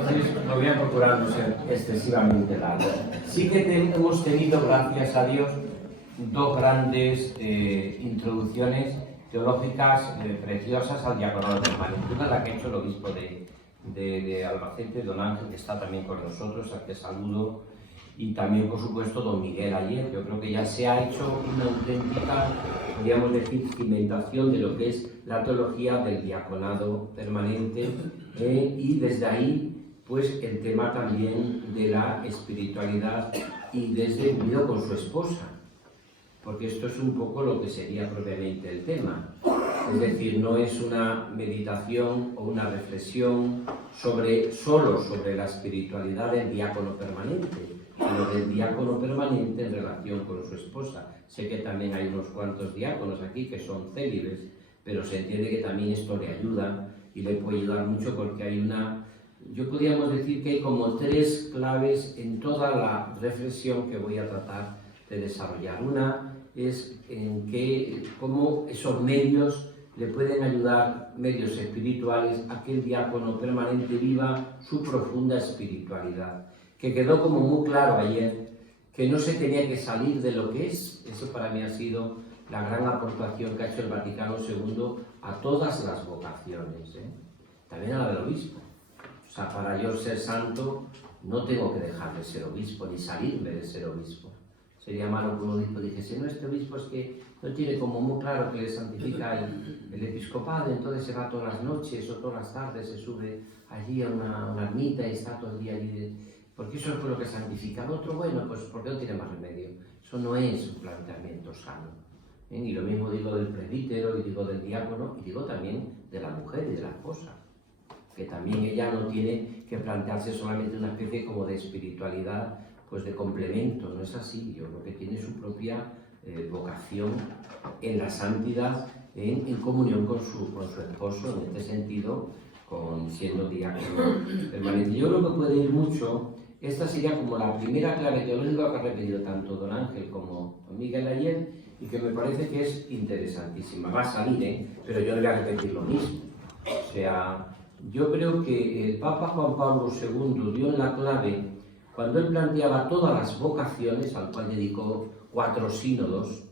entonces lo voy a procurar no ser excesivamente largo. Sí que hemos tenido, gracias a Dios, dos grandes introducciones teológicas preciosas al diaconado permanente. Una la que ha hecho el obispo de Albacete, don Ángel, que está también con nosotros, al que saludo, y también, por supuesto, don Miguel ayer. Yo creo que ya se ha hecho una auténtica, podríamos decir, cimentación de lo que es la teología del diaconado permanente, y desde ahí, pues, el tema también de la espiritualidad y desde el unido con su esposa, porque esto es un poco lo que sería propiamente el tema. Es decir, no es una meditación o una reflexión solo sobre la espiritualidad del diácono permanente, sino del diácono permanente en relación con su esposa. Sé que también hay unos cuantos diáconos aquí que son célibes, pero se entiende que también esto le ayuda y le puede ayudar mucho, porque hay podríamos decir que hay como tres claves en toda la reflexión que voy a tratar de desarrollar. Una es cómo esos medios le pueden ayudar, medios espirituales, a que el diácono permanente viva su profunda espiritualidad, que quedó como muy claro ayer, que no se tenía que salir de lo que es. Eso para mí ha sido la gran aportación que ha hecho el Vaticano II a todas las vocaciones, también a la del obispo. O sea, para yo ser santo no tengo que dejar de ser obispo, ni salirme de ser obispo. Sería malo que un obispo dijese, no, este obispo es que no tiene como muy claro que le santifica el episcopado, entonces se va todas las noches o todas las tardes, se sube allí a una ermita y está todo el día allí, porque eso es lo que santifica. Otro, bueno, pues porque no tiene más remedio. Eso no es un planteamiento sano. Y lo mismo digo del presbítero, y digo del diácono, y digo también de la mujer y de la esposa, que también ella no tiene que plantearse solamente una especie como de espiritualidad, pues de complemento. No es así. Yo creo que tiene su propia vocación en la santidad, en comunión con su esposo, en este sentido, siendo diácono permanente. Yo creo que puede ir mucho. Esta sería como la primera clave teológica que ha repetido tanto don Ángel como don Miguel ayer, y que me parece que es interesantísima. Va a salir, pero yo le voy a repetir lo mismo. O sea, yo creo que el Papa Juan Pablo II dio en la clave cuando él planteaba todas las vocaciones, al cual dedicó 4 sínodos.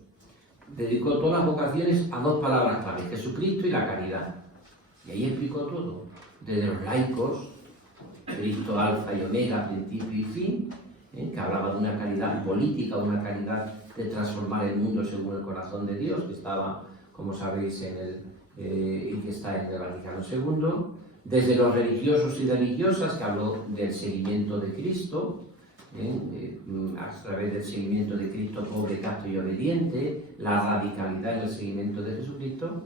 Dedicó todas las vocaciones a 2 palabras clave: Jesucristo y la caridad. Y ahí explicó todo, desde los laicos, Cristo alfa y omega, principio y fin, que hablaba de una caridad política, una caridad de transformar el mundo según el corazón de Dios, que estaba, como sabéis, que está en el Vaticano II. Desde los religiosos y religiosas, que habló del seguimiento de Cristo, a través del seguimiento de Cristo pobre, casto y obediente, la radicalidad en el seguimiento de Jesucristo.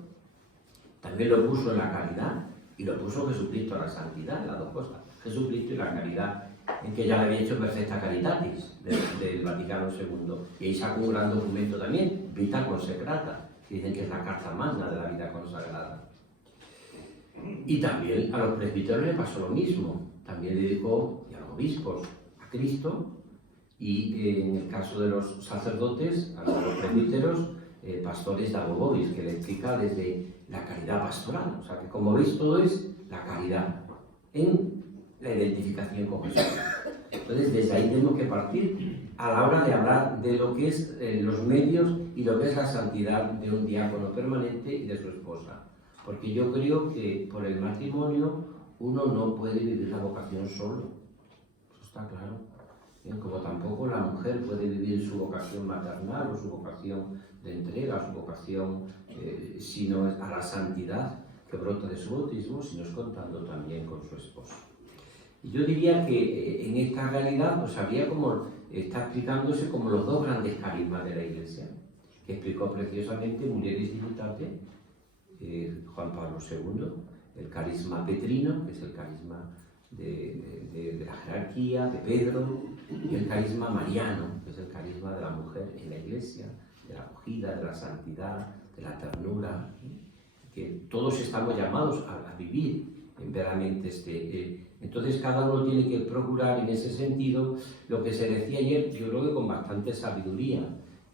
También lo puso en la caridad, y lo puso Jesucristo en la santidad, las 2 cosas, Jesucristo y la caridad, en que ya le había hecho perfecta caritatis del Vaticano II. Y ahí sacó un gran documento también, Vita Consecrata, que dicen que es la carta magna de la vida consagrada. Y también a los presbíteros le pasó lo mismo. También dedicó, y a los obispos, a Cristo, y en el caso de los sacerdotes, a los presbíteros, pastores de Abobovis, que le explica desde la caridad pastoral. O sea que, como veis, todo es la caridad en la identificación con Jesús. Entonces, desde ahí tenemos que partir a la hora de hablar de lo que es los medios y lo que es la santidad de un diácono permanente y de su esposa. Porque yo creo que por el matrimonio uno no puede vivir la vocación solo. Eso está claro. Como tampoco la mujer puede vivir su vocación maternal o su vocación de entrega, su vocación, sino a la santidad que brota de su bautismo, sino es contando también con su esposo. Y yo diría que en esta realidad pues está explicándose como los 2 grandes carismas de la Iglesia, que explicó preciosamente Mulieris Diputate, Juan Pablo II, el carisma petrino, que es el carisma de la jerarquía, de Pedro, y el carisma mariano, que es el carisma de la mujer en la Iglesia, de la acogida, de la santidad, de la ternura, que todos estamos llamados a vivir verdaderamente entonces cada uno tiene que procurar en ese sentido lo que se decía ayer, yo creo que con bastante sabiduría,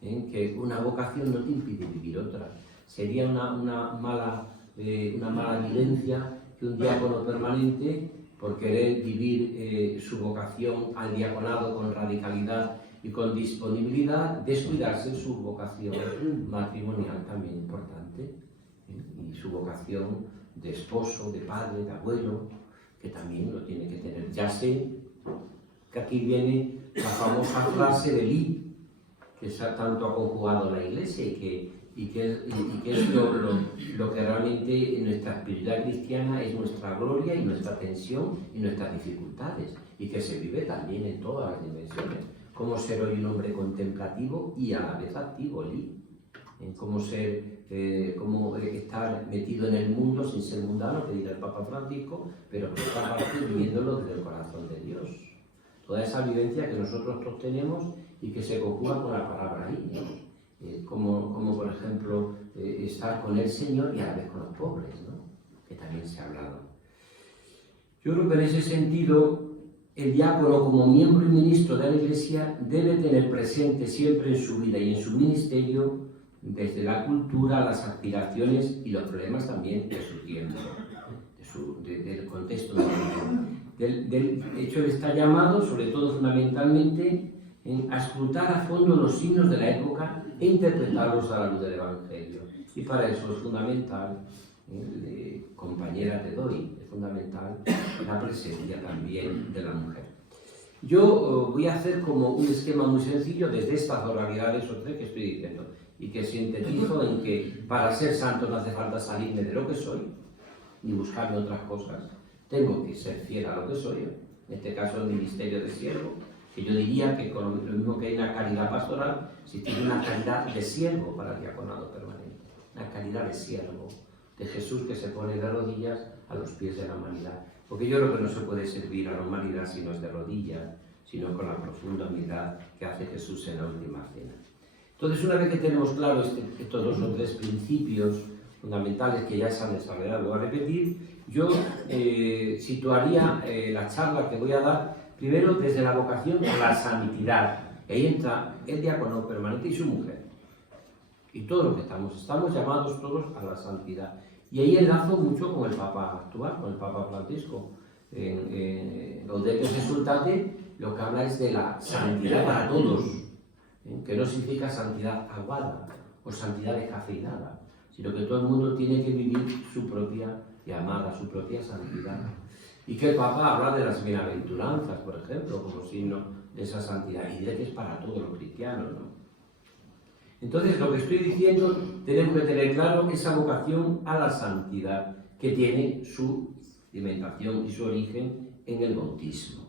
que una vocación no te impide vivir otra. Sería una mala evidencia que un diácono permanente por querer vivir su vocación al diaconado con radicalidad y con disponibilidad, descuidarse su vocación matrimonial también importante, y su vocación de esposo, de padre, de abuelo, que también lo tiene que tener. Ya sé que aquí viene la famosa frase de Lee, que tanto ha conjugado la Iglesia y que es lo que realmente en nuestra espiritualidad cristiana es nuestra gloria y nuestra tensión y nuestras dificultades, y que se vive también en todas las dimensiones. Cómo ser hoy un hombre contemplativo y a la vez activo, Lee. En cómo estar metido en el mundo sin ser mundano, que dice el Papa Francisco, pero por otra parte viviéndolo desde el corazón de Dios. Toda esa vivencia que nosotros todos tenemos y que se conjuga con la palabra ahí, ¿no? Como por ejemplo estar con el Señor y a la vez con los pobres, ¿no? Que también se ha hablado. Yo creo que en ese sentido el diácono, como miembro y ministro de la Iglesia, debe tener presente siempre en su vida y en su ministerio, desde la cultura, las aspiraciones y los problemas también de su tiempo, del contexto del hecho, él está llamado, sobre todo fundamentalmente, a escrutar a fondo los signos de la época e interpretarlos a la luz del Evangelio. Y para eso es fundamental, compañera te doy, es fundamental la presencia también de la mujer. Yo voy a hacer como un esquema muy sencillo desde estas dos realidades o tres que estoy diciendo, y que sintetizo en que para ser santo no hace falta salirme de lo que soy, ni buscarme otras cosas. Tengo que ser fiel a lo que soy, en este caso el ministerio de siervo, que yo diría que con lo mismo que hay una calidad pastoral, si tiene una calidad de siervo para el diaconado permanente, una calidad de siervo, de Jesús que se pone de rodillas a los pies de la humanidad. Porque yo creo que no se puede servir a la humanidad si no es de rodillas, sino con la profunda humildad que hace Jesús en la última cena. Entonces, una vez que tenemos claro estos dos o tres principios fundamentales que ya se han desarrollado, lo voy a repetir, yo situaría la charla que voy a dar primero desde la vocación a la santidad. Ahí entra el diácono permanente y su mujer. Y todos los que estamos llamados todos a la santidad. Y ahí enlazo mucho con el Papa actual, con el Papa Francisco. Gaudete et Exsultate lo que habla es de la santidad para todos, que no significa santidad aguada o santidad descafeinada, sino que todo el mundo tiene que vivir su propia llamada, su propia santidad. Y que el Papa habla de las bienaventuranzas, por ejemplo, como signo de esa santidad, y dice que es para todos los cristianos, ¿no? Entonces, lo que estoy diciendo, tenemos que tener claro esa vocación a la santidad, que tiene su cimentación y su origen en el bautismo.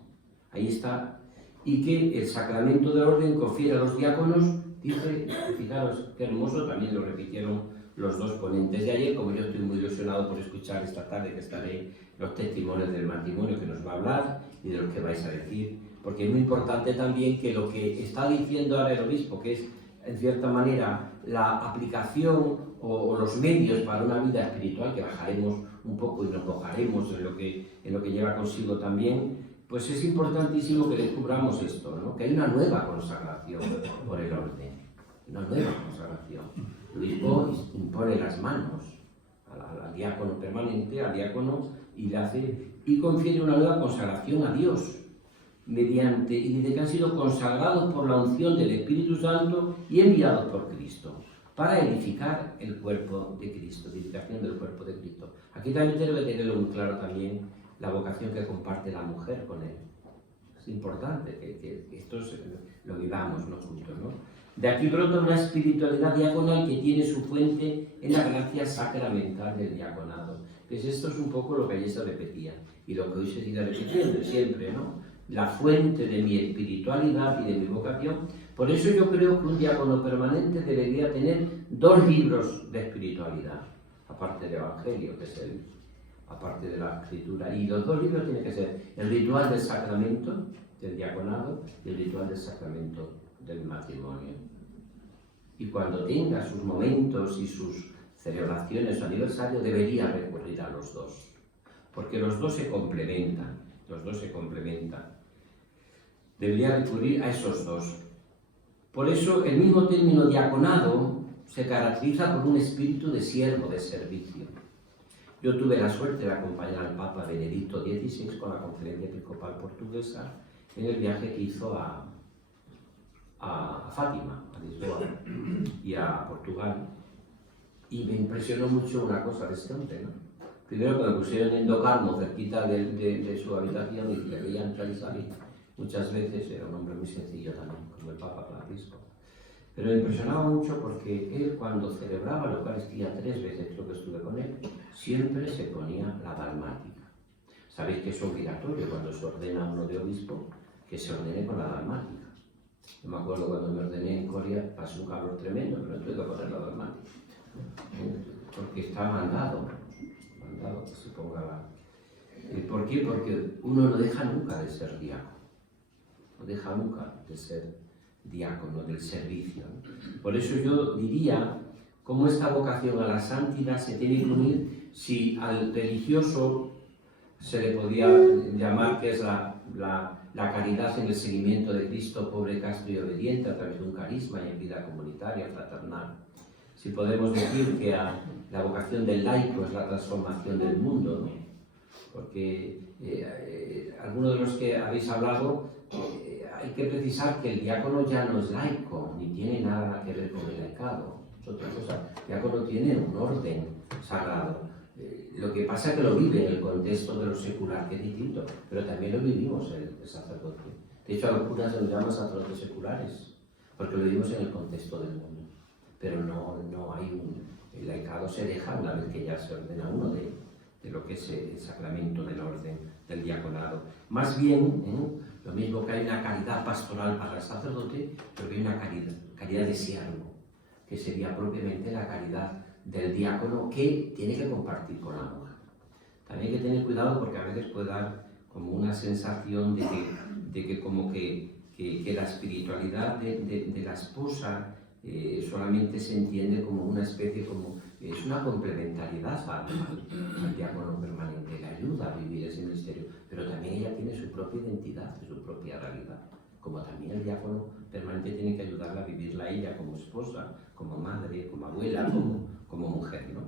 Ahí está. Y que el sacramento del orden confiere a los diáconos, dice, fijaros qué hermoso, también lo repitieron los dos ponentes de ayer, como yo estoy muy ilusionado por escuchar esta tarde que estaré los testimonios del matrimonio que nos va a hablar y de los que vais a decir, porque es muy importante también que lo que está diciendo ahora el obispo, que es en cierta manera la aplicación o los medios para una vida espiritual, que bajaremos un poco y nos mojaremos en lo que lleva consigo también, pues es importantísimo que descubramos esto, ¿no? Que hay una nueva consagración por el orden, una nueva consagración. El obispo impone las manos al diácono permanente, al diácono, y le hace, y confiere una nueva consagración a Dios, y dice que han sido consagrados por la unción del Espíritu Santo y enviados por Cristo, para edificar el cuerpo de Cristo, edificación del cuerpo de Cristo. Aquí también tengo que tenerlo muy claro también la vocación que comparte la mujer con él. Es importante que esto lo vivamos nosotros, ¿no? De aquí brota una espiritualidad diaconal que tiene su fuente en la gracia sacramental del diaconado. Pues esto es un poco lo que ayer se repetía y lo que hoy se sigue repitiendo siempre, ¿no? La fuente de mi espiritualidad y de mi vocación. Por eso yo creo que un diácono permanente debería tener 2 libros de espiritualidad, aparte del Evangelio, que es aparte de la Escritura. Y los 2 libros tienen que ser el ritual del sacramento del diaconado y el ritual del sacramento del matrimonio. Y cuando tenga sus momentos y sus celebraciones o aniversario, debería recurrir a los 2, porque los 2 se complementan, Debería recurrir a esos 2. Por eso el mismo término diaconado se caracteriza por un espíritu de siervo, de servicio. Yo tuve la suerte de acompañar al Papa Benedicto XVI con la Conferencia Episcopal Portuguesa en el viaje que hizo a Fátima, a Lisboa y a Portugal. Y me impresionó mucho una cosa de este hombre, ¿no? Primero que me pusieron en Docarmo, cerquita de su habitación, y le veía entrar y salir. Muchas veces era un hombre muy sencillo también, como el Papa Francisco. Pero me impresionaba mucho porque él, cuando celebraba la Eucaristía 3 veces, creo que estuve con él, siempre se ponía la dalmática. Sabéis que es obligatorio cuando se ordena a uno de obispo que se ordene con la dalmática. Yo me acuerdo cuando me ordené en Corea, pasé un calor tremendo, pero tuve que poner la dalmática. Porque está mandado que se ponga la... ¿Por qué? Porque uno no deja nunca de ser diácono, no deja nunca de ser diácono del servicio, ¿no? Por eso yo diría cómo esta vocación a la santidad se tiene que unir, si al religioso se le podía llamar que es la caridad en el seguimiento de Cristo, pobre, casto y obediente, a través de un carisma y en vida comunitaria, fraternal. Si podemos decir que la vocación del laico es la transformación del mundo, ¿no? Porque algunos de los que habéis hablado, hay que precisar que el diácono ya no es laico, ni tiene nada que ver con el laicado. Es otra cosa. El diácono tiene un orden sagrado. Lo que pasa es que lo vive en el contexto de lo secular, que es distinto, pero también lo vivimos el sacerdote. De hecho, a los curas se los llama sacerdotes seculares, porque lo vivimos en el contexto del mundo. Pero no hay el laicado se deja una vez que ya se ordena uno de lo que es el sacramento del orden del diaconado. Más bien, lo mismo que hay una caridad pastoral para el sacerdote, pero que hay una caridad de siervo, que sería propiamente la caridad del diácono que tiene que compartir con la mujer. También hay que tener cuidado porque a veces puede dar como una sensación de que como que la espiritualidad de la esposa solamente se entiende como una especie, es una complementariedad al diácono permanente, le ayuda a vivir ese misterio, pero también ella tiene su propia identidad, su propia realidad, como también el diácono permanente tiene que ayudarla a vivirla a ella como esposa, como madre, como abuela, como mujer, ¿no?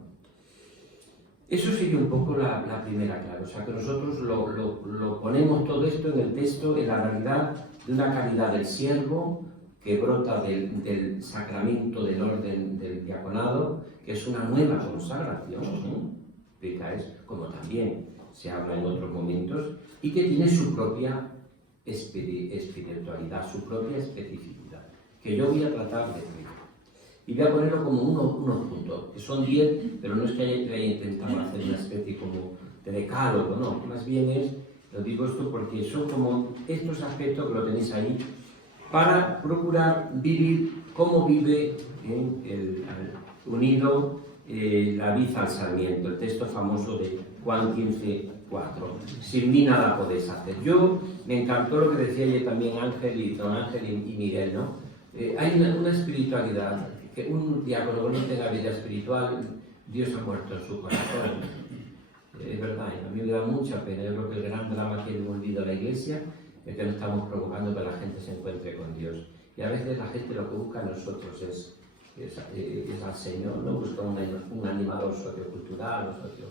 Eso sería un poco la primera clave, o sea que nosotros lo ponemos todo esto en el texto, en la realidad de una caridad del siervo, que brota del sacramento del orden del diaconado, que es una nueva consagración, que es como también se habla en otros momentos, y que tiene su propia espiritualidad, su propia especificidad, que yo voy a tratar de explicar. Y voy a ponerlo como unos puntos, que son 10, pero no es que haya intentado hacer una especie como de decálogo, no, más bien lo digo esto porque son como estos aspectos que lo tenéis ahí, para procurar vivir como vive unido la vid al sarmiento, el texto famoso de Juan 15:4. Sin mí nada podéis hacer. Yo me encantó lo que decía ayer también don Ángel y Miguel, ¿no? Hay una espiritualidad, que un diácono que no tenga vida espiritual, Dios ha muerto en su corazón. Es verdad, a mí me da mucha pena. Yo creo que el gran drama que hemos olvidado a la Iglesia es que no estamos provocando que la gente se encuentre con Dios. Y a veces la gente lo que busca a nosotros es al Señor, no busca un animador sociocultural o socio.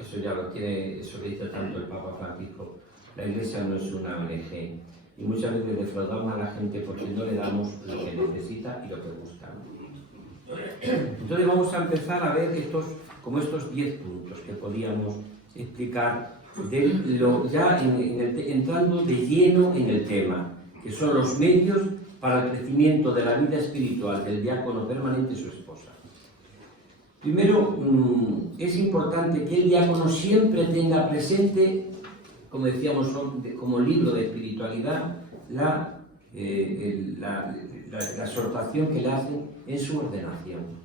Eso ya lo tiene, eso que dice tanto el Papa Francisco. La Iglesia no es una ONG. Y muchas veces defraudamos a la gente porque no le damos lo que necesita y lo que busca. Entonces vamos a empezar a ver estos 10 puntos que podíamos explicar entrando de lleno en el tema, que son los medios para el crecimiento de la vida espiritual del diácono permanente y su esposa. Primero, es importante que el diácono siempre tenga presente, como decíamos, como libro de espiritualidad, la exhortación que le hacen en su ordenación.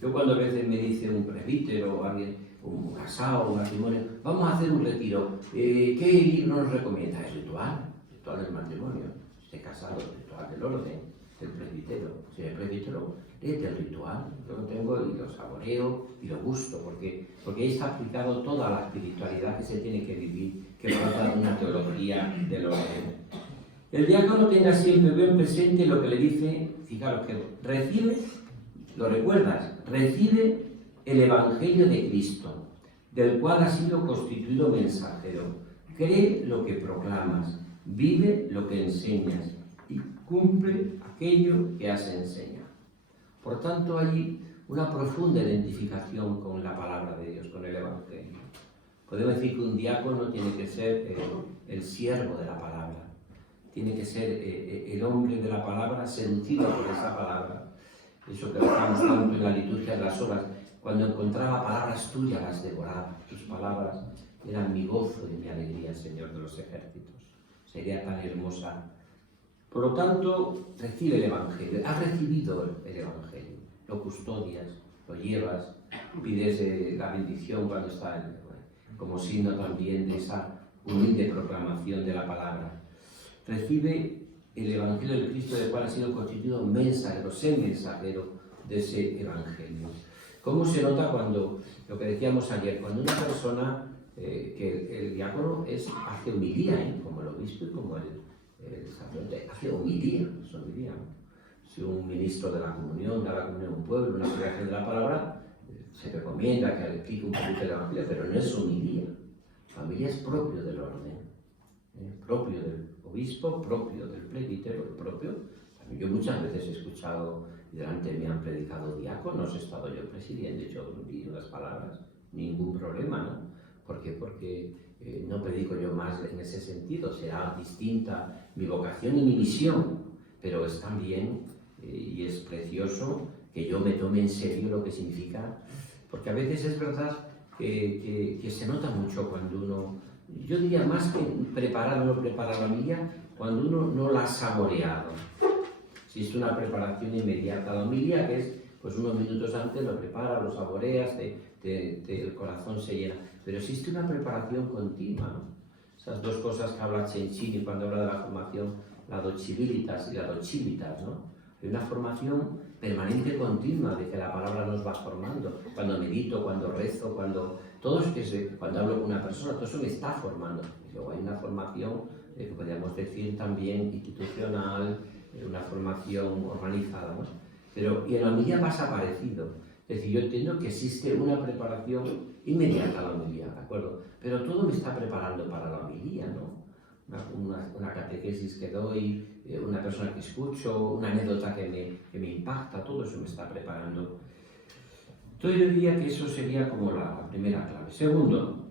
Yo cuando a veces me dice un presbítero o alguien, un casado, un matrimonio, vamos a hacer un retiro, ¿qué libro nos recomienda? El ritual del matrimonio, si es casado, el ritual del orden, del presbítero. Si es presbítero, léete el ritual, yo lo tengo y lo saboreo y lo gusto, porque ahí está aplicado toda la espiritualidad que se tiene que vivir, que trata de una teología del orden. El diácono tenga siempre bien presente lo que le dice, fijaros que recibe, lo recuerdas, recibe el Evangelio de Cristo, del cual has sido constituido mensajero. Cree lo que proclamas, vive lo que enseñas y cumple aquello que has enseñado. Por tanto, hay una profunda identificación con la palabra de Dios, con el Evangelio. Podemos decir que un diácono tiene que ser el siervo de la palabra, tiene que ser el hombre de la palabra, seducido por esa palabra. Eso que rezamos tanto en la liturgia de las horas, cuando encontraba palabras tuyas las devoraba. Tus palabras eran mi gozo y mi alegría, Señor de los ejércitos. Sería tan hermosa. Por lo tanto, recibe el Evangelio. Has recibido el Evangelio. Lo custodias, lo llevas, pides la bendición cuando está como signo también de esa humilde proclamación de la palabra. Recibe el Evangelio del Cristo, del cual ha sido constituido mensajero, sé mensajero de ese Evangelio. ¿Cómo se nota cuando, lo que decíamos ayer, cuando una persona, que el diácono hace homilía, como el obispo y como el sacerdote, hace homilía, es homilía, ¿no? Si un ministro de la comunión, da la comunión a un pueblo, una congregación de la palabra, se recomienda que explique un poquito el Evangelio, pero no es homilía. La homilía es propio del orden, propio del obispo, propio del presbítero, propio. También yo muchas veces he escuchado, y delante de mí han predicado diáconos, he estado yo presidiendo, he hecho unas palabras, ningún problema, ¿no? ¿Por qué? Porque no predico yo más en ese sentido, será distinta mi vocación y mi misión, pero es también, y es precioso, que yo me tome en serio lo que significa, porque a veces es verdad que se nota mucho cuando uno, yo diría más que preparar o no preparar la homilía, cuando uno no la ha saboreado. Existe una preparación inmediata. La homilía, que es pues unos minutos antes, lo preparas, lo saboreas, el corazón se llena. Pero existe una preparación continua, ¿no? Esas dos cosas que habla Cencini cuando habla de la formación, la docilitas y la docilitas, ¿no? Hay una formación permanente, continua, de que la palabra nos va formando. Cuando medito, cuando rezo, cuando hablo con una persona, todo eso me está formando. Y luego hay una formación, que podríamos decir también institucional, una formación organizada, ¿no? Y en la homilía pasa parecido. Es decir, yo entiendo que existe una preparación inmediata a la homilía, ¿de acuerdo? Pero todo me está preparando para la homilía, ¿no? Una catequesis que doy, una persona que escucho, una anécdota que me impacta, todo eso me está preparando. Entonces yo diría que eso sería como la primera clave. Segundo,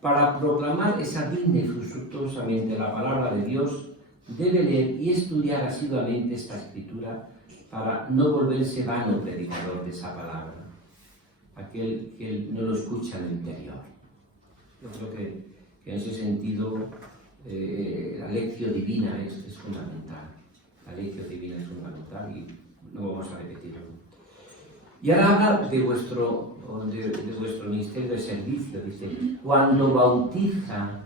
para proclamar esa digna y fructuosamente la palabra de Dios, debe leer y estudiar asiduamente esta escritura para no volverse vano predicador de esa palabra, aquel que no lo escucha en el interior. Yo creo que en ese sentido la lección divina es fundamental. La lección divina es fundamental y no vamos a repetirlo. Y ahora habla de vuestro ministerio de servicio. Dice, cuando bautiza,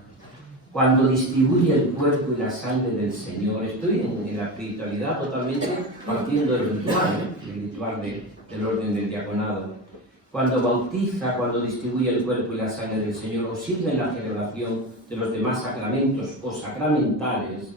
cuando distribuye el cuerpo y la sangre del Señor. Estoy en la espiritualidad totalmente partiendo del ritual del orden del diaconado. Cuando bautiza, cuando distribuye el cuerpo y la sangre del Señor, o sirve en la celebración de los demás sacramentos o sacramentales,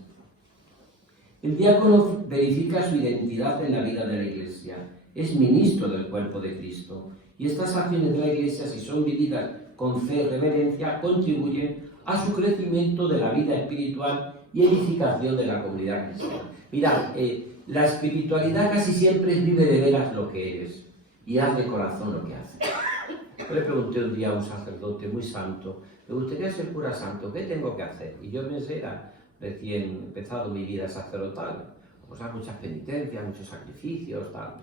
el diácono verifica su identidad en la vida de la Iglesia. Es ministro del cuerpo de Cristo. Y estas acciones de la Iglesia, si son vividas con fe y reverencia, contribuyen a su crecimiento de la vida espiritual y edificación de la comunidad cristiana. Mirad, la espiritualidad casi siempre es vive de veras lo que eres y haz de corazón lo que haces. Yo le pregunté un día a un sacerdote muy santo, me gustaría ser cura santo, ¿qué tengo que hacer? Y yo pensé, era recién empezado mi vida sacerdotal, pues hay muchas penitencias, muchos sacrificios, tal.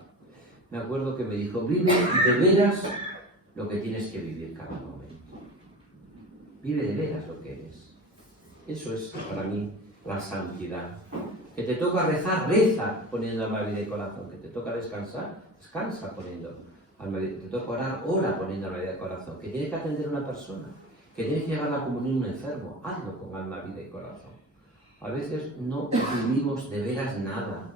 Me acuerdo que me dijo, vive de veras lo que tienes que vivir cada momento. Vive de veras lo que eres. Eso es para mí la santidad. Que te toca rezar, reza poniendo alma, vida y corazón. Que te toca descansar, descansa poniendo alma, vida. Que te toca orar, ora poniendo alma, vida y corazón. Que tienes que atender a una persona, que tienes que llevar la comunión a un enfermo, hazlo con alma, vida y corazón. A veces no vivimos de veras nada.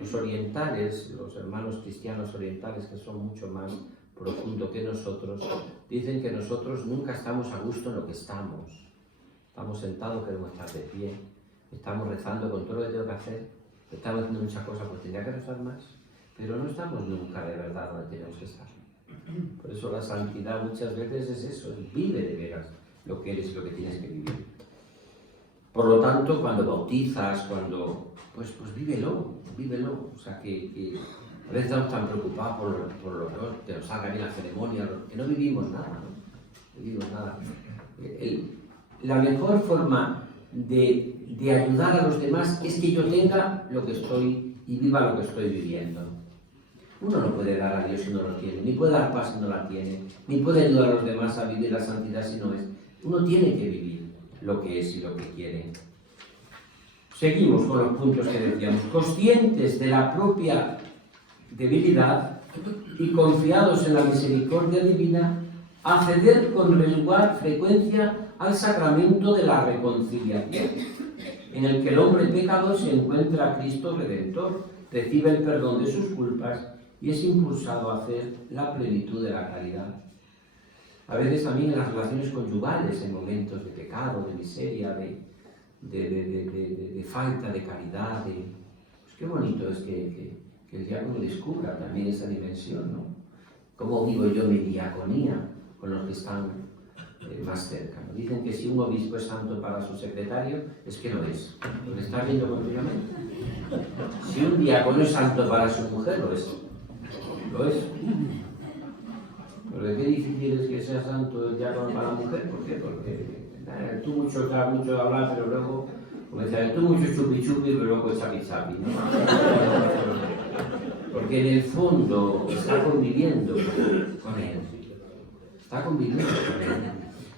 Los orientales, los hermanos cristianos orientales, que son mucho más profundos que nosotros, dicen que nosotros nunca estamos a gusto en lo que estamos. Estamos sentados, queremos estar de pie. Estamos rezando con todo lo que tengo que hacer. Estamos haciendo muchas cosas, pues tendría que rezar más. pero no estamos nunca de verdad donde tenemos que estar. Por eso la santidad muchas veces es eso, vive de veras lo que eres y lo que tienes que vivir. Por lo tanto, cuando bautizas, pues vívelo. O sea, que a veces estamos tan preocupados por lo que nos salga bien la ceremonia, que no vivimos nada, ¿no? Vivimos nada. La mejor forma de ayudar a los demás es que yo tenga lo que estoy y viva lo que estoy viviendo. Uno no puede dar a Dios si no lo tiene, ni puede dar paz si no la tiene, ni puede ayudar a los demás a vivir la santidad si no es. Uno tiene que vivir lo que es y lo que quiere. Seguimos con los puntos que decíamos. Conscientes de la propia debilidad y confiados en la misericordia divina, acceder con regular frecuencia al sacramento de la reconciliación, en el que el hombre pecador se encuentra a Cristo Redentor, recibe el perdón de sus culpas y es impulsado a hacer la plenitud de la caridad. A veces también en las relaciones conyugales, en momentos de pecado, de miseria, de falta de caridad, pues qué bonito es que el diácono descubra también esa dimensión, ¿no? ¿Cómo vivo yo mi diaconía con los que están más cerca, ¿no? Dicen que si un obispo es santo para su secretario, es que lo es. ¿Lo está viendo continuamente? Si un diácono es santo para su mujer, lo es. Lo es. Porque qué difícil es que sea santo el diácono para la mujer. ¿Por qué? Porque tú mucho hablar, pero luego, como decía, tú mucho chupi-chupi, pero luego chapi-chapi, ¿no? Porque en el fondo está conviviendo con él. Está conviviendo con él.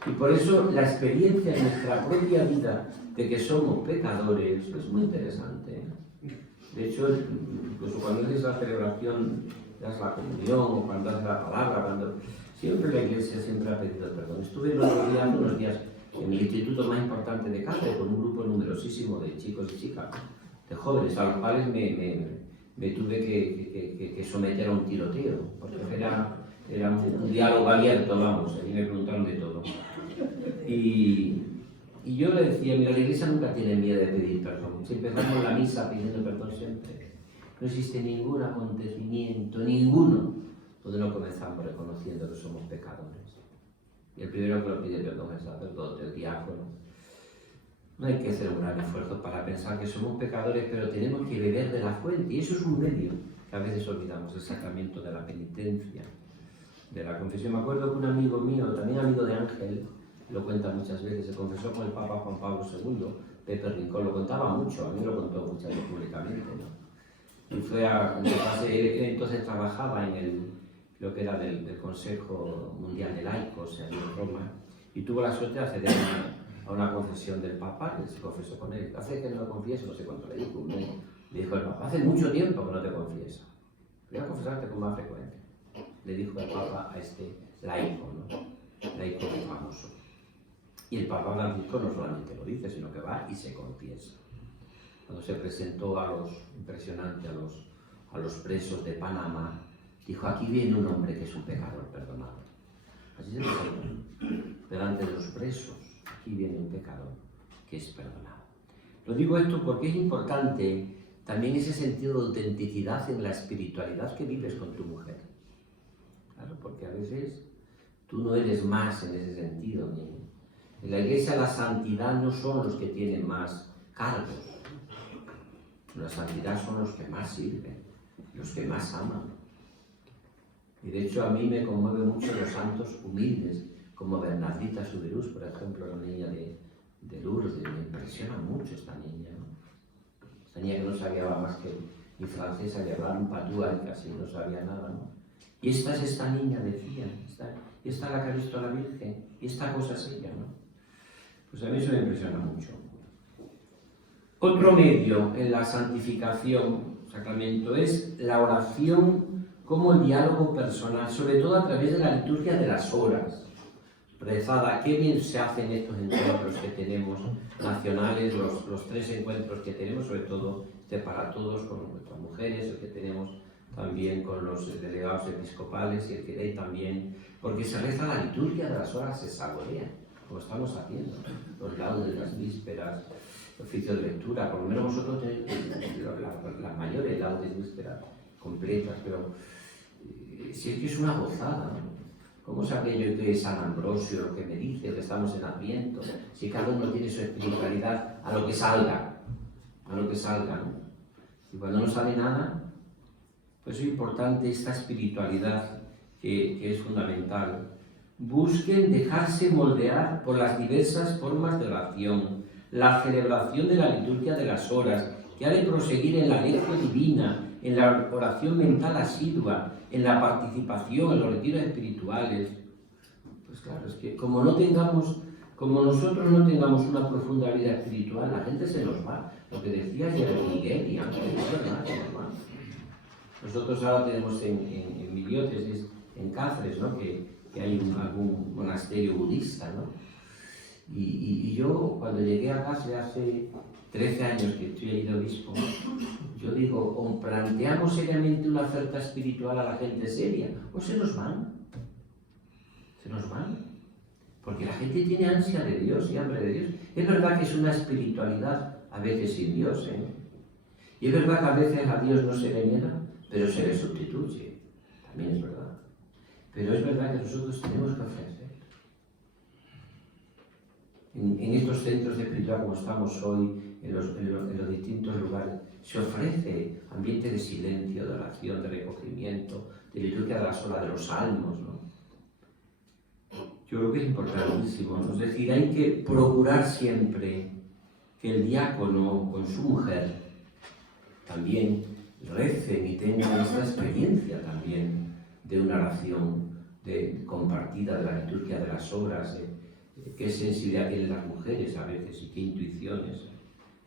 Y por eso la experiencia en nuestra propia vida de que somos pecadores es muy interesante. De hecho, incluso cuando haces la celebración, das la comunión o cuando haces la palabra, siempre la Iglesia siempre ha pedido perdón. Estuve unos días en el instituto más importante de Cáceres con un grupo numerosísimo de chicos y chicas, de jóvenes, a los cuales me tuve que someter a un tiroteo, porque era un diálogo abierto, vamos, y me preguntaron de todo. Y yo le decía, mira, la Iglesia nunca tiene miedo de pedir perdón. Si empezamos la misa pidiendo perdón siempre, no existe ningún acontecimiento, ninguno, donde no comenzamos reconociendo que somos pecadores. Y el primero que lo pide perdón es el sacerdote, el diácono. No hay que hacer un gran esfuerzo para pensar que somos pecadores, pero tenemos que beber de la fuente. Y eso es un medio que a veces olvidamos, el sacramento de la penitencia, de la confesión. Me acuerdo que un amigo mío, también amigo de Ángel, lo cuenta muchas veces, se confesó con el Papa Juan Pablo II, Pepe Rincón, lo contaba mucho, a mí lo contó muchas veces públicamente, ¿no? Y fue él entonces trabajaba en lo que era del Consejo Mundial de Laicos en Roma, y tuvo la suerte de acceder a una confesión del Papa, y se confesó con él. Hace que no lo confieso, no sé cuánto le dijo, le dijo el Papa, hace mucho tiempo que no te confieso, voy a confesarte con más frecuencia, le dijo el Papa a este laico, ¿no? Laico famoso. Y el Papa Francisco no solamente lo dice, sino que va y se confiesa. Cuando se presentó impresionante a los presos de Panamá, dijo, aquí viene un hombre que es un pecador perdonado. Así se presentó, delante de los presos, aquí viene un pecador que es perdonado. Lo digo esto porque es importante también ese sentido de autenticidad en la espiritualidad que vives con tu mujer. Claro, porque a veces tú no eres más en ese sentido. En la Iglesia la santidad no son los que tienen más cargos. La santidad son los que más sirven, los que más aman. Y de hecho a mí me conmueve mucho los santos humildes, como Bernardita Soubirous, por ejemplo, la niña de Lourdes. Me impresiona mucho esta niña, ¿no? Esta niña que no sabía más que ni francesa, que hablaba un patúa y casi no sabía nada, ¿no? Y esta es esta niña, decía, y esta la que ha visto a la Virgen, y esta cosa es ella, ¿no? Pues a mí eso me impresiona mucho. Otro medio en la santificación, sacramento, es la oración como el diálogo personal, sobre todo a través de la liturgia de las horas. Rezada, qué bien se hacen estos encuentros que tenemos nacionales, los 3 encuentros que tenemos, sobre todo para todos, con nuestras mujeres, el que tenemos también con los delegados episcopales y el que hay también, porque se reza la liturgia de las horas, se saborea, como estamos haciendo, los laudes, las vísperas, el oficio de lectura, por lo menos vosotros tenéis las mayores laudes vísperas, completas, pero si es que es una gozada, ¿no? ¿Cómo es aquello que es San Ambrosio, lo que me dice, que estamos en Adviento? Si cada uno tiene su espiritualidad a lo que salga, ¿no? Y cuando no sale nada, pues es importante esta espiritualidad que es fundamental. Busquen dejarse moldear por las diversas formas de oración, la celebración de la liturgia de las horas, que ha de proseguir en la lección divina, en la oración mental asidua, en la participación, en los retiros espirituales. Pues claro, es que como nosotros no tengamos una profunda vida espiritual, la gente se nos va. Lo que decía Miguel, y aunque es verdad, se nos va. Nosotros ahora tenemos en mi diócesis, en Cáceres, ¿no? que hay algún monasterio budista, ¿no? Y yo, cuando llegué a Cáceres hace 13 años que estoy ahí de obispo, yo digo, o planteamos seriamente una oferta espiritual a la gente seria, o se nos van. Se nos van. Porque la gente tiene ansia de Dios y hambre de Dios. Es verdad que es una espiritualidad a veces sin Dios, ¿eh? Y es verdad que a veces a Dios no se le niega, pero se le sustituye. También es verdad. Pero es verdad que nosotros tenemos que ofrecer. En estos centros de espiritualidad como estamos hoy, en los distintos lugares, se ofrece ambiente de silencio, de oración, de recogimiento, de liturgia de la sola, de los salmos, ¿no? Yo creo que es importantísimo, ¿no? Es decir, hay que procurar siempre que el diácono con su mujer también recen y tengan esta experiencia también de una oración compartida de la liturgia de las horas, qué sensibilidad tienen las mujeres a veces y qué intuiciones,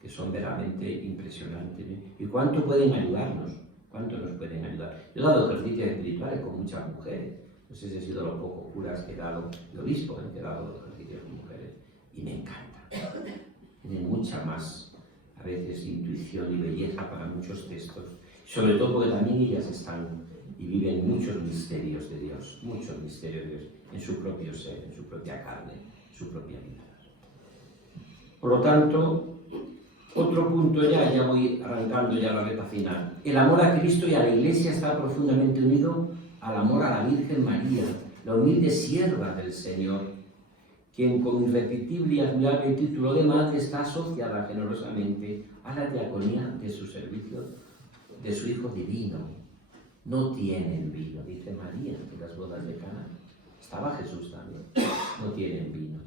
que son verdaderamente impresionantes, ¿eh? Y cuánto pueden ayudarnos, cuánto nos pueden ayudar. Yo he dado ejercicios espirituales con muchas mujeres, no sé si he sido los pocos curas que he dado, de obispo, que he dado ejercicios con mujeres, y me encanta. Tienen mucha más, a veces, intuición y belleza para muchos textos, sobre todo porque también ellas están y viven muchos misterios de Dios, muchos misterios de Dios, en su propio ser, en su propia carne, en su propia vida. Por lo tanto, otro punto ya voy arrancando ya la recta final. El amor a Cristo y a la Iglesia está profundamente unido al amor a la Virgen María, la humilde sierva del Señor, quien con irrepetible y admirable título de madre está asociada generosamente a la diaconía de su servicio, de su Hijo Divino. No tienen vino, dice María en las bodas de Caná. Estaba Jesús también. No tienen vino.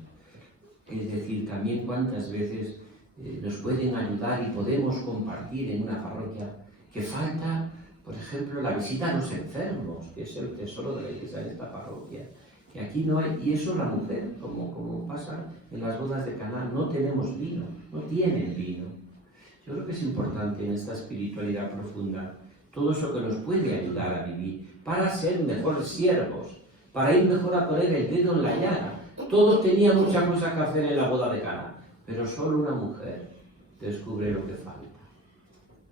Es decir, también cuántas veces nos pueden ayudar y podemos compartir en una parroquia que falta, por ejemplo, la visita a los enfermos, que es el tesoro de la Iglesia de esta parroquia. Que aquí no hay, y eso la mujer, como pasa en las bodas de Caná, no tenemos vino, no tienen vino. Yo creo que es importante en esta espiritualidad profunda todo eso que nos puede ayudar a vivir, para ser mejores siervos, para ir mejor a poner el dedo en la llaga. Todos tenían muchas cosas que hacer en la boda de Caná, pero solo una mujer descubre lo que falta.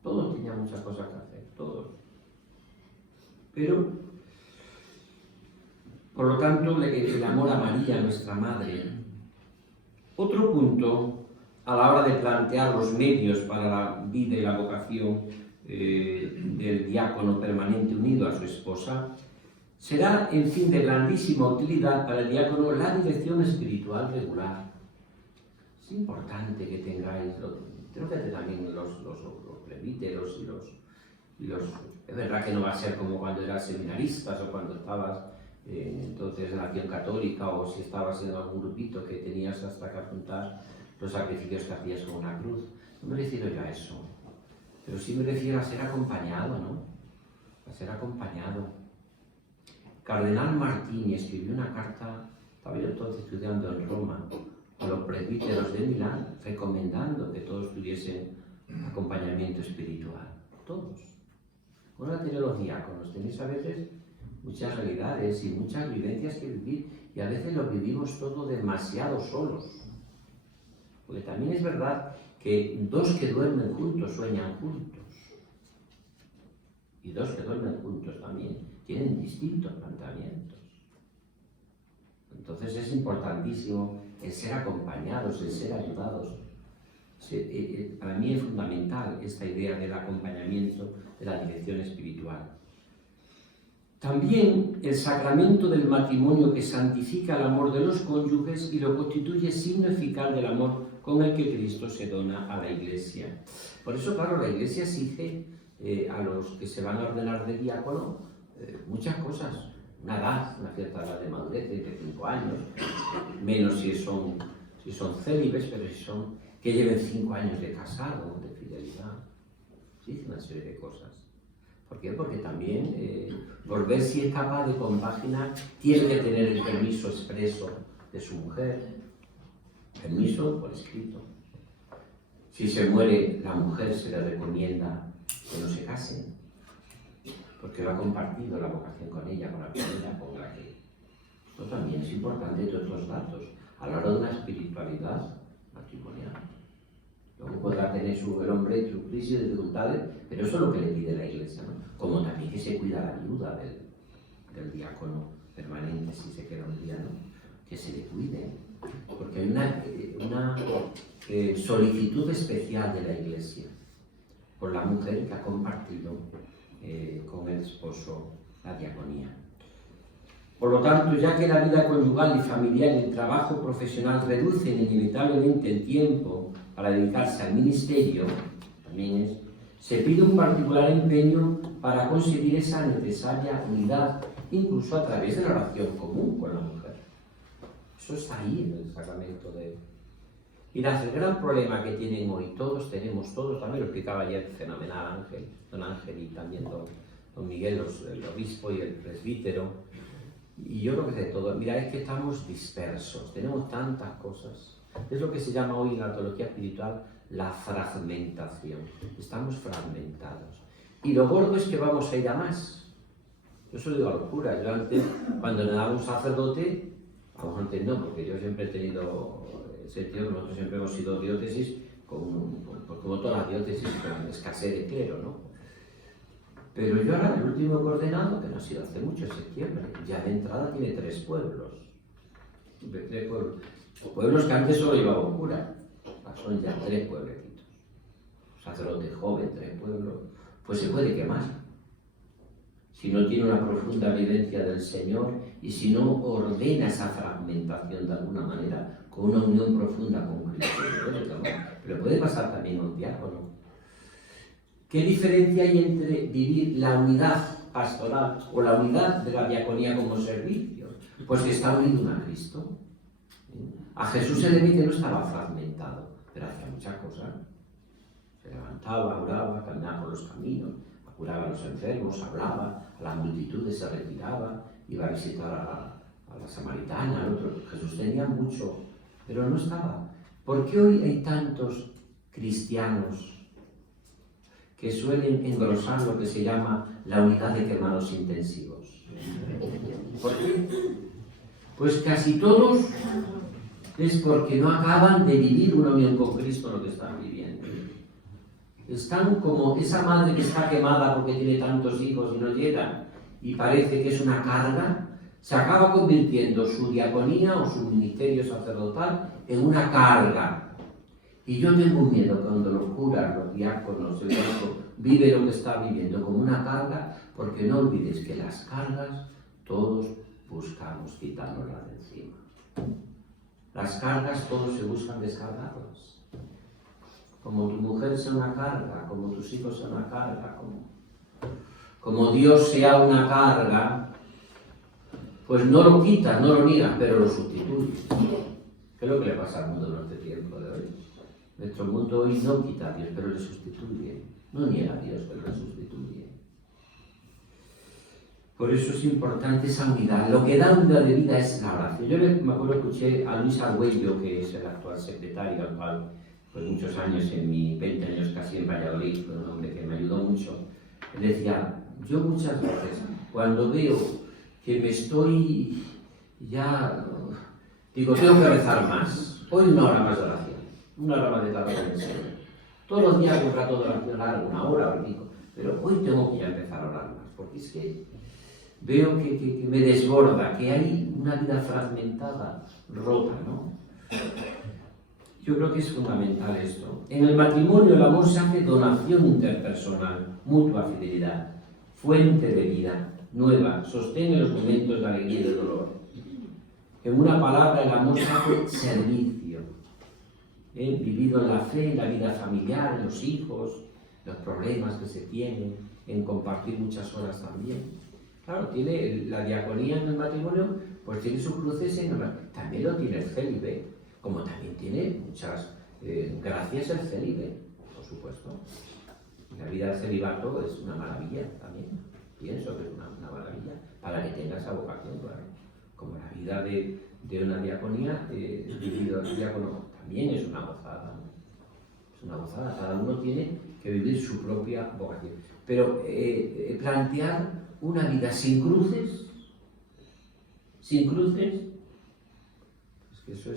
Todos tenían muchas cosas que hacer, todos. Pero, por lo tanto, el amor a María, nuestra Madre. Otro punto, a la hora de plantear los medios para la vida y la vocación del diácono permanente unido a su esposa, será, en fin, de grandísima utilidad para el diácono la dirección espiritual regular. Es importante que tengáis, creo que también los presbíteros y los... Es verdad que no va a ser como cuando eras seminaristas o cuando estabas entonces en la acción católica o si estabas en algún grupito que tenías hasta que apuntar los sacrificios que hacías con una cruz. No me refiero yo a eso. Pero sí me refiero a ser acompañado, ¿no? A ser acompañado. Cardenal Martini escribió una carta, estaba yo entonces estudiando en Roma, a los presbíteros de Milán, recomendando que todos tuviesen acompañamiento espiritual. Todos. Bueno, tenéis los diáconos, tenéis a veces muchas realidades y muchas vivencias que vivir, y a veces lo vivimos todo demasiado solos. Porque también es verdad que dos que duermen juntos sueñan juntos. Y dos que duermen juntos también tienen distintos planteamientos. Entonces es importantísimo el ser acompañados, el ser ayudados. Para mí es fundamental esta idea del acompañamiento, de la dirección espiritual. También el sacramento del matrimonio, que santifica el amor de los cónyuges y lo constituye signo eficaz del amor con el que Cristo se dona a la Iglesia. Por eso, claro, la Iglesia exige a los que se van a ordenar de diácono muchas cosas. Una edad, una cierta edad de madurez, 35 años, menos si son célibes, pero si son que lleven 5 años de casado, de fidelidad. Sí, una serie de cosas. ¿Por qué? Porque también, por ver si es capaz de compaginar, tiene que tener el permiso expreso de su mujer, permiso por escrito. Si se muere la mujer, se le recomienda que no se case, porque lo ha compartido la vocación con ella, con la familia con la que... Esto también es importante, todos estos datos, a la hora de una espiritualidad matrimonial. Luego podrá tener el hombre su crisis de dificultades, pero eso es lo que le pide la Iglesia, ¿no? Como también que se cuida la viuda del diácono permanente, si se queda un día, ¿no? Que se le cuide, porque hay una solicitud especial de la Iglesia por la mujer que ha compartido con el esposo la diaconía. Por lo tanto, ya que la vida conyugal y familiar y el trabajo profesional reducen inevitablemente el tiempo para dedicarse al ministerio, también se pide un particular empeño para conseguir esa necesaria unidad, incluso a través de la oración común con la mujer. Eso está ahí en el sacramento de... Mirad, el gran problema que tienen hoy tenemos todos, también lo explicaba ayer fenomenal don Ángel y también don Miguel, el obispo y el presbítero, y yo creo que de todo. Mira, es que estamos dispersos, tenemos tantas cosas. Es lo que se llama hoy en la teología espiritual la fragmentación. Estamos fragmentados. Y lo gordo es que vamos a ir a más. Yo eso lo digo a locura. Yo antes, cuando me daba un sacerdote, vamos, antes no, porque yo siempre he tenido sentido que nosotros siempre hemos sido diócesis, como todas las diócesis, con escasez de clero, ¿no? Pero yo ahora, el último ordenado, que no ha sido hace mucho, en septiembre, ya de entrada tiene 3 pueblos. 3 pueblos. Pueblos que antes solo llevaba un cura. Son ya 3 pueblecitos. Sacerdote joven, 3 pueblos. Pues se puede quemar. Si no tiene una profunda vivencia del Señor y si no ordena esa fragmentación de alguna manera, con una unión profunda con Cristo. Pero puede pasar también a un diácono. ¿Qué diferencia hay entre vivir la unidad pastoral o la unidad de la diaconía como servicio? Pues que está unido a Cristo. A Jesús se le ve que no estaba fragmentado, pero hacía muchas cosas. Se levantaba, oraba, caminaba por los caminos, curaba a los enfermos, hablaba, a las multitudes se retiraba, iba a visitar a la samaritana, al otro. Jesús tenía mucho, pero no estaba. ¿Por qué hoy hay tantos cristianos que suelen engrosar lo que se llama la unidad de quemados intensivos? ¿Por qué? Pues casi todos es porque no acaban de vivir una unión con Cristo lo que están viviendo. Están como esa madre que está quemada porque tiene tantos hijos y no llega y parece que es una carga, se acaba convirtiendo su diaconía o su ministerio sacerdotal en una carga. Y yo tengo miedo cuando los curas, los diáconos, el obispo, vive lo que está viviendo como una carga, porque no olvides que las cargas todos buscamos quitárnoslas de encima. Las cargas todos se buscan descargarlas. Como tu mujer sea una carga, como tus hijos sean una carga, como Dios sea una carga, pues no lo quitas, no lo niegas, pero lo sustituyes. ¿Qué es lo que le pasa al mundo en este tiempo de hoy? Nuestro mundo hoy no quita a Dios, pero le sustituye. No niega a Dios, pero le sustituye. Por eso es importante esa unidad. Lo que da unidad de vida es la oración. Yo me acuerdo, escuché a Luis Argüello, que es el actual secretario, al cual pues muchos años, en mis 20 años casi en Valladolid, fue un hombre que me ayudó mucho. Él decía, yo muchas veces, cuando veo que me estoy ya, digo, tengo que rezar más. Hoy 1 hora más de oración, 1 hora más de tarde con el Señor. Todos los días un rato de oración largo, 1 hora o 5, pero hoy tengo que ya empezar a orar más, porque es que veo que me desborda, que hay una vida fragmentada, rota, ¿no? Yo creo que es fundamental esto. En el matrimonio el amor se hace donación interpersonal, mutua fidelidad, fuente de vida, nueva, sostén en los momentos de alegría y de dolor. En una palabra, el amor se hace servicio, vivido en la fe, en la vida familiar, en los hijos, los problemas que se tienen, en compartir muchas horas también. Claro, tiene la diaconía en el matrimonio, pues tiene sus cruces, también lo tiene el célibe, como también tiene muchas gracias el célibe, por supuesto. La vida del celibato es una maravilla también, pienso que es una maravilla, para que tenga esa vocación, claro. Como la vida de una diaconía, vivido el diácono, también es una gozada, ¿no? Es una gozada, cada uno tiene que vivir su propia vocación. Pero plantear una vida sin cruces, es que eso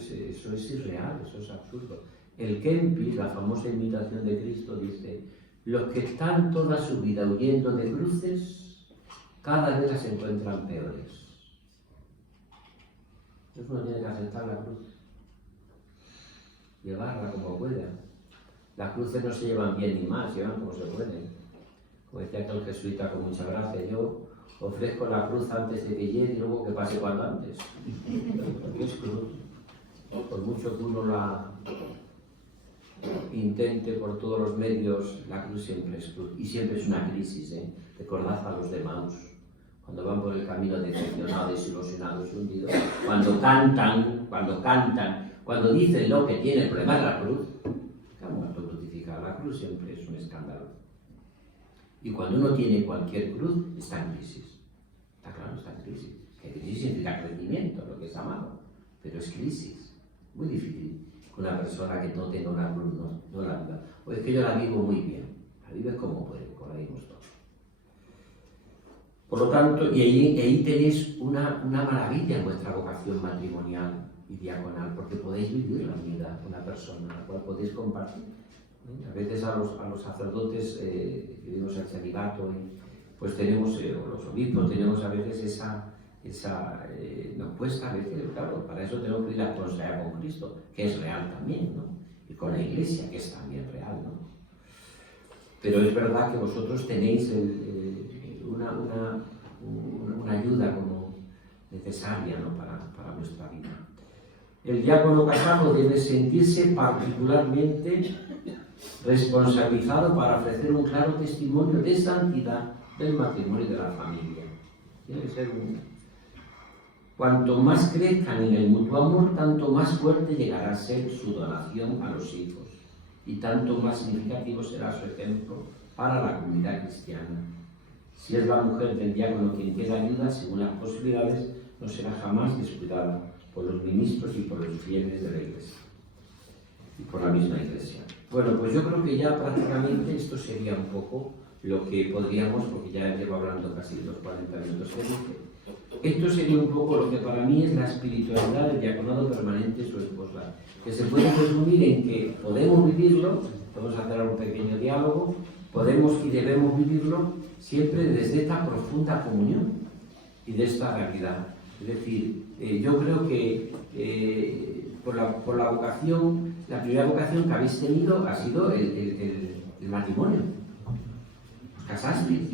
es irreal, eso es absurdo. El Kempis, la famosa imitación de Cristo, dice: los que están toda su vida huyendo de cruces, cada vez las encuentran peores. Uno tiene que aceptar la cruz, llevarla como pueda. Las cruces no se llevan bien ni mal, se llevan como se pueden. Como decía aquel jesuita con mucha gracia: yo ofrezco la cruz antes de que llegue y luego que pase cuando antes. Porque es cruz. Por mucho que uno la intente por todos los medios, la cruz siempre es cruz. Y siempre es una crisis, Recordad a los de Maús, cuando van por el camino decepcionados, desilusionados, hundidos, cuando cantan, cuando dicen lo que tiene el problema es la cruz, que han muerto crucificado. La cruz siempre es un escándalo. Y cuando uno tiene cualquier cruz, está en crisis. Está claro, está en crisis. Que crisis significa crecimiento, lo que es amado, pero es crisis. Muy difícil que una persona que no tenga una cruz no la viva. O es que yo la vivo muy bien. La vives como puede, con la vivimos todos. Por lo tanto, y ahí tenéis una maravilla en vuestra vocación matrimonial y diaconal, porque podéis vivir la vida de una persona, la cual podéis compartir. A veces a los sacerdotes que vivimos el celibato, pues tenemos, o los obispos, tenemos a veces nos cuesta a veces, claro, para eso tenemos que ir a la responsabilidad con Cristo, que es real también, ¿no? Y con la Iglesia, que es también real, ¿no? Pero es verdad que vosotros tenéis una ayuda como necesaria, ¿no? para vuestra vida. El diácono casado debe sentirse particularmente responsabilizado para ofrecer un claro testimonio de santidad del matrimonio y de la familia. Tiene que ser Cuanto más crezcan en el mutuo amor, tanto más fuerte llegará a ser su donación a los hijos y tanto más significativo será su ejemplo para la comunidad cristiana. Si es la mujer del diácono quien quiera ayuda, según las posibilidades, no será jamás descuidada por los ministros y por los fieles de la Iglesia y por la misma Iglesia. Bueno, pues yo creo que ya prácticamente esto sería un poco lo que podríamos, porque ya llevo hablando casi los 40 minutos que dije. Esto sería un poco lo que para mí es la espiritualidad del diaconado permanente su esposa, que se puede resumir en que podemos vivirlo, podemos hacer un pequeño diálogo, podemos y debemos vivirlo siempre desde esta profunda comunión y de esta realidad. Es decir, yo creo que por la vocación, la primera vocación que habéis tenido ha sido el matrimonio. Os casasteis,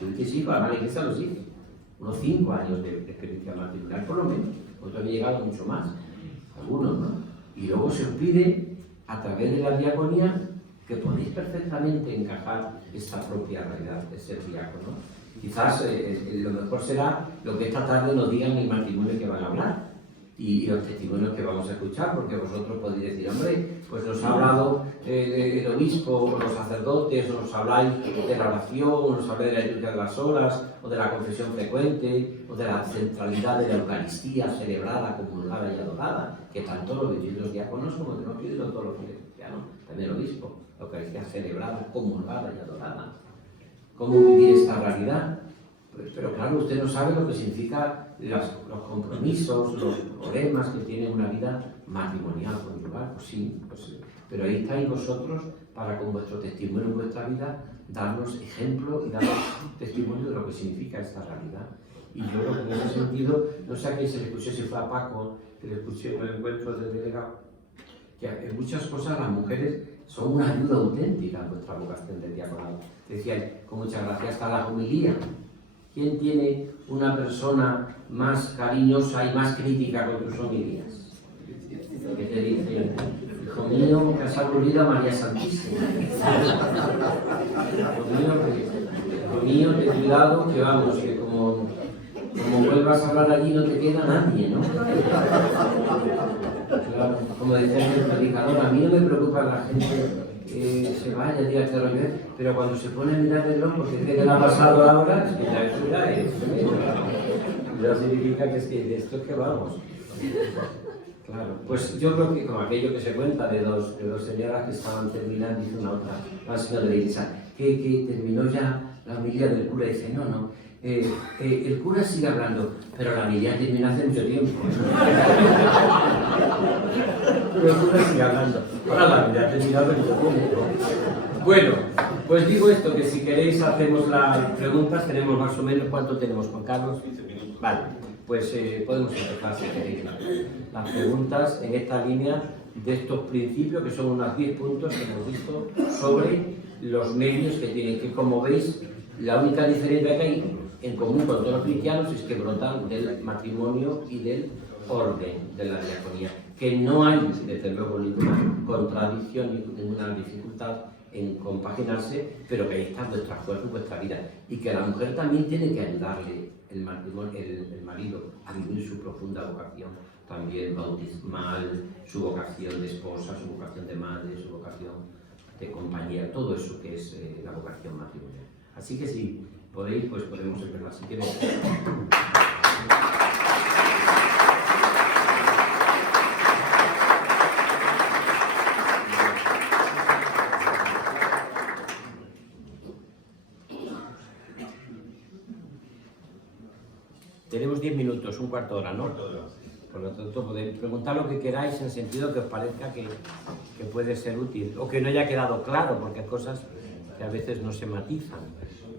tuvisteis hijos, además la Iglesia los hizo. Unos 5 años de experiencia matrimonial, por lo menos. Otros habéis llegado mucho más, algunos, ¿no? Y luego se os pide, a través de la diaconía, que podéis perfectamente encajar esta propia realidad de ser diácono. Quizás lo mejor será lo que esta tarde nos digan en el matrimonio que van a hablar y los testimonios que vamos a escuchar, porque vosotros podéis decir, hombre, pues nos ha hablado el obispo o los sacerdotes, o nos habláis de la oración, o nos habláis de la liturgia de las horas, o de la confesión frecuente, o de la centralidad de la Eucaristía celebrada, comulgada y adorada, que tanto lo vivís los diáconos como que no piden todos los cristianos, también el obispo, la Eucaristía celebrada, comulgada y adorada. ¿Cómo vivir esta realidad? Pero claro, usted no sabe lo que significa los compromisos, los problemas que tiene una vida matrimonial, conyugal, pues sí. Pero ahí estáis vosotros para con vuestro testimonio en vuestra vida darnos ejemplo y darnos testimonio de lo que significa esta realidad. Y yo creo que en ese sentido, no sé a quién se le escuché, si fue a Paco, que le escuché en el encuentro del delegado, que en muchas cosas las mujeres son una ayuda auténtica en vuestra vocación del diaconado. Decía, con mucha gracia está la homilía. ¿Quién tiene una persona más cariñosa y más crítica con tus homilías? Que te dice, hijo mío, que has aburrido a María Santísima. Hijo mío, ten cuidado, que vamos, que como vuelvas a hablar allí no te queda nadie, ¿no? Claro, como decía el predicador, a mí no me preocupa la gente que se vaya, diga este rollo, pero cuando se pone a mirar el reloj porque cree que le ha pasado ahora, es que ya eso ya es. Ya significa que es que de esto es que vamos. Claro, pues yo creo que como aquello que se cuenta de dos señoras que estaban terminando, dice una otra, la señora de la iglesia, que terminó ya la homilía del cura y dice, no, el cura sigue hablando, pero la homilía terminó hace mucho tiempo. Pero el cura sigue hablando, ahora la homilía terminó hace mucho tiempo. Bueno, pues digo esto, que si queréis hacemos las preguntas, tenemos más o menos, ¿cuánto tenemos, Juan Carlos? 15 minutos. Vale, pues podemos empezar si queréis las preguntas en esta línea de estos principios, que son unos 10 puntos que hemos visto sobre los medios que tienen, que como veis, la única diferencia que hay en común con todos los cristianos es que brotan del matrimonio y del orden de la diaconía, que no hay, desde luego, ninguna contradicción ni ninguna dificultad en compaginarse, pero que ahí está vuestra fuerza y vuestra vida, y que la mujer también tiene que ayudarle el marido a vivir su profunda vocación también bautismal, su vocación de esposa, su vocación de madre, su vocación de compañera, todo eso que es la vocación matrimonial. Así que si podéis, pues podemos empezar si queréis. Tenemos 10 minutos, un cuarto de hora, ¿no? Por lo tanto, podéis preguntar lo que queráis en sentido que os parezca que puede ser útil o que no haya quedado claro, porque hay cosas que a veces no se matizan.